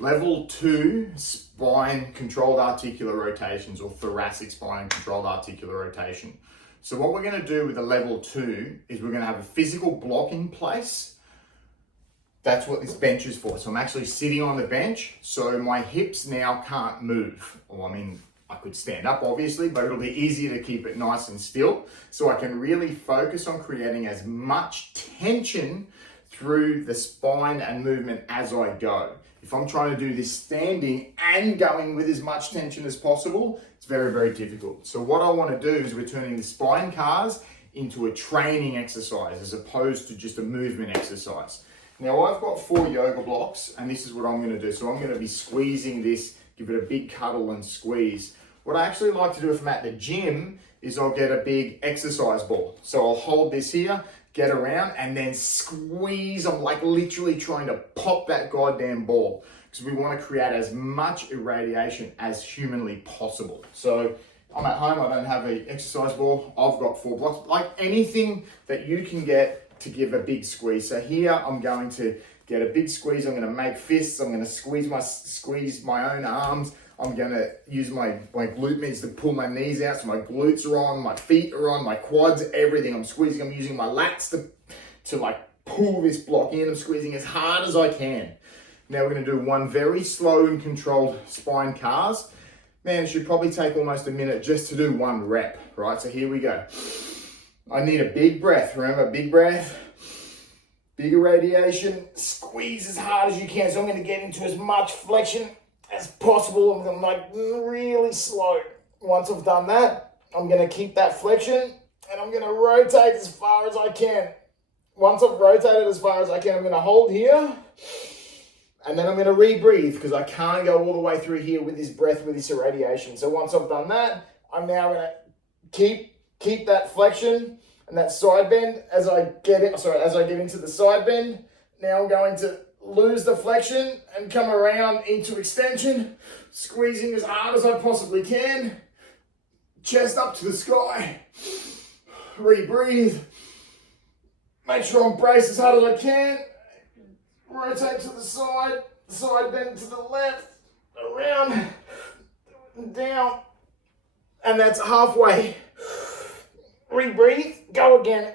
Level 2 spine controlled articular rotations, or thoracic spine controlled articular rotation. So what we're going to do with the level 2 is we're going to have a physical block in place. That's what this bench is for. So I'm actually sitting on the bench, so my hips now can't move. Well, I mean, I could stand up obviously, but it'll be easier to keep it nice and still. So I can really focus on creating as much tension through the spine and movement as I go. If I'm trying to do this standing and going with as much tension as possible, it's very, very difficult. So what I want to do is we're turning the spine cars into a training exercise as opposed to just a movement exercise. Now I've got 4 yoga blocks and this is what I'm going to do. So I'm going to be squeezing this, give it a big cuddle and squeeze. What I actually like to do if I'm at the gym is I'll get a big exercise ball. So I'll hold this here, get around and then squeeze. I'm like literally trying to pop that goddamn ball because we want to create as much irradiation as humanly possible. So I'm at home, I don't have an exercise ball. I've got 4 blocks, like anything that you can get to give a big squeeze. So here I'm going to get a big squeeze. I'm going to make fists. I'm going to squeeze my own arms. I'm going to use my glute mitts to pull my knees out so my glutes are on, my feet are on, my quads, everything. I'm squeezing, I'm using my lats to like pull this block in. I'm squeezing as hard as I can. Now we're going to do one very slow and controlled spine cars. Man, it should probably take almost a minute just to do 1 rep, right? So here we go. I need a big breath, remember, big breath, big irradiation, squeeze as hard as you can. So I'm going to get into as much flexion as possible. I'm like really slow. Once I've done that, I'm going to keep that flexion and I'm going to rotate as far as I can. Once I've rotated as far as I can, I'm going to hold here and then I'm going to rebreathe because I can't go all the way through here with this breath, with this irradiation. So once I've done that, I'm now going to keep that flexion and that side bend as I get into the side bend. Now I'm going to lose the flexion and come around into extension, squeezing as hard as I possibly can. Chest up to the sky. Rebreathe. Make sure I'm braced as hard as I can. Rotate to the side bend to the left, around, down, and that's halfway. Rebreathe, go again.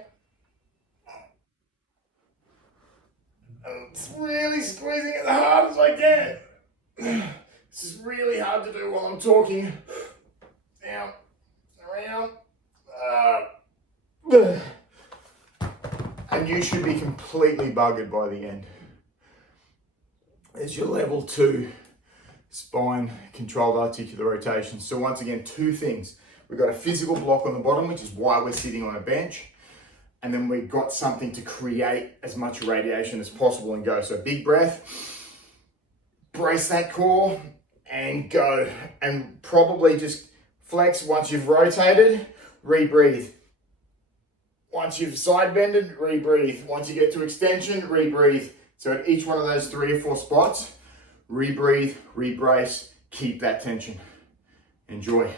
It's really squeezing as hard as I can. This is really hard to do while I'm talking. Down, around. And you should be completely buggered by the end. There's your level 2 spine controlled articular rotation. So once again, 2 things. We've got a physical block on the bottom, which is why we're sitting on a bench. And then we've got something to create as much radiation as possible and go. So big breath, brace that core and go. And probably just flex once you've rotated, rebreathe. Once you've side bended, rebreathe. Once you get to extension, rebreathe. So at each one of those 3 or 4 spots, rebreathe, rebrace, keep that tension. Enjoy.